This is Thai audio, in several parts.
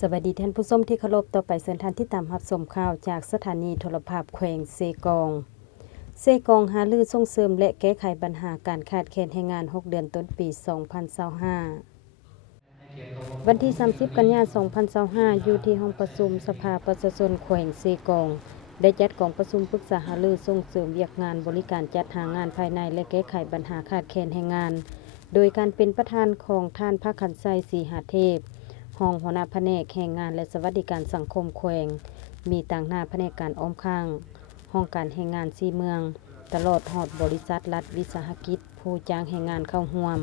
สวัสดีท่านผู้ชมที่เคารพต่อไปเชิญท่านที่ตามรับชมข่าวจากสถานีโทรภาพแขวงเซกองหารือส่งเสริมและแก้ไขปัญหาการขาดแคลนแรงงาน 6 เดือนต้นปี 2025 วันที่ 30 กันยายน 2025 อยู่ที่ห้องประชุมสภาประชาชนแขวงเซกองได้จัดกองประชุมปรึกษาหารือส่งเสริมเวียกงานบริการจัดหางานภายในและแก้ไขปัญหาขาดแคลนแรงงานโดยการเป็นประธานของท่านภคันไซศรีหาเทพรองหัวหน้าแผนกแรงงานและสวัสดิการสังคมแขวงมีต่างหน้าแผนกการอ้อมข้างห้องการแรงงาน4เมืองตลอดฮอดบริษัทรัฐวิสาหกิจผู้จ้างแรงงานเข้าร่วม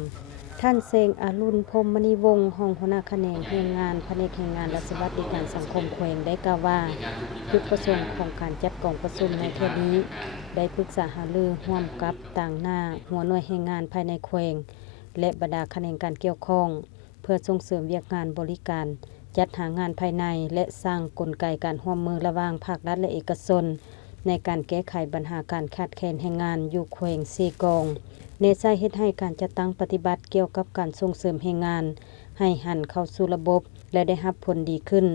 ท่านเซงอรุณพรหมมณีวงศ์รองหัวหน้าแผนกแรงงานแผนกแรงงานและสวัสดิการสังคมแขวงได้กล่าวว่าจุดประสงค์ของการจัดกองประชุมในเที่ยวนี้ได้ปรึกษาหารือร่วมกับต่างหน้าหัวหน่วยแรงงานภายในแขวงและบรรดาแขนงการเกี่ยวข้องเพื่อส่งเสริมเวียกงานบริการจัดหางานภายในและสร้างกลไกการร่วมมือระหว่างภาครัฐและเอกชนในการแก้ไขปัญหาการขาดแคลนแรงงานอยู่แขวงเซกองในสาเหตุให้การจัดตั้งปฏิบัติเกี่ยวกับการส่งเสริมแรงงานให้หันเข้าสู่ระบบและได้รับผลดีขึ้น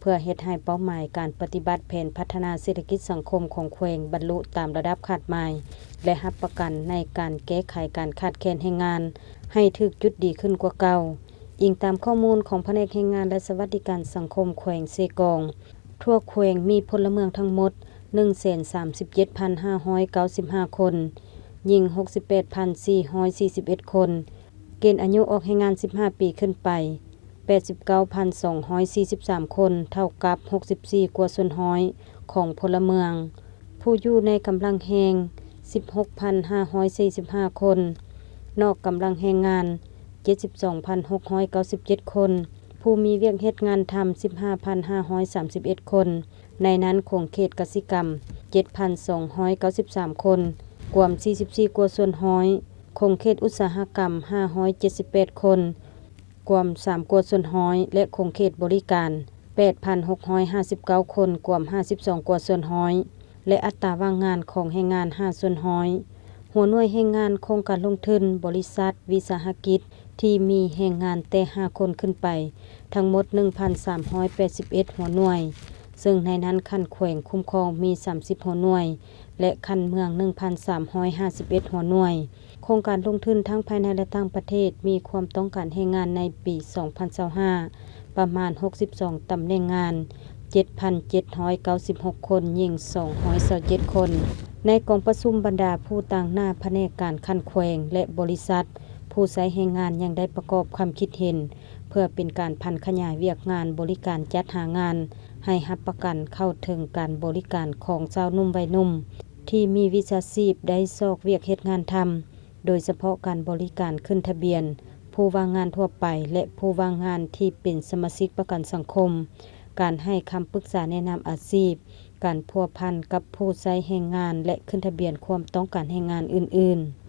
เพื่อเฮ็ดให้เป้าหมายการปฏิบัติแผนพัฒนาเศรษฐกิจสังคมของแขวงบรรลุตามระดับคาดหมายและรับประกันในการแก้ไขการขาดแคลนแรงงานให้ถึกจุดดีขึ้นกว่าเก่าอิงตามข้อมูลของแผนกแรงงานและสวัสดิการสังคมแขวงเซกองทั่วแขวงมีพลเมืองทั้งหมด 137,595 คนหญิง 68,441 คนเกณฑ์อายุออกแรงงาน15ปีขึ้นไป 89,243 คนเท่ากับ64กว่าส่วนร้อยของพลเมืองผู้อยู่ในกำลังแรง 16,545 คนนอกกำลังแรงงาน 72,697 คนผู้มีเวียกเฮ็ดงานทำ 15,531 คนในนั้นคงเขตกสิกรรม 7,293 คนกวม44กว่าส่วนร้อยคงเขตอุตสาหกรรม578คนกวม3กว่าส่วนร้อยและคงเขตบริการ 8,659 คนกวม52กว่าส่วนร้อยและอัตราว่างงานของแรงงาน5ส่วนร้อยหัวหน่วยแรงงานโครงการลงทุนบริษัทวิสาหกิจที่มีแรงงานแต่5คนขึ้นไปทั้งหมด 1,381 หัวหน่วยซึ่งในนั้นคันแขวงคุ้มครองมี30หัวหน่วยและคันเมือง 1,351 หัวหน่วยโครงการลงทุนทั้งภายในและต่างประเทศมีความต้องการแรงงานในปี 2025 ประมาณ 62 ตำแหน่งงาน 7,796 คนหญิง 227 คนในกองประชุมบรรดาผู้ต่างหน้าแผนกการคันแขวงและบริษัทผู้ใช้แรงงานยังได้ประกอบความคิดเห็นเพื่อเป็นการพันขยายเวียกงานบริการจัดหางานให้รับประกันเข้าถึงการบริการของชาวนุ่มวัยนุ่มที่มีวิชาชีพได้ซอกเวียกเฮ็ดงานทำโดยเฉพาะการบริการขึ้นทะเบียนผู้ว่างงานทั่วไปและผู้ว่างงานที่เป็นสมาชิกประกันสังคมการให้คำปรึกษาแนะนำอาชีพการพัวพันกับผู้ใช้แรงงานและขึ้นทะเบียนความต้องการแรงงานอื่นๆ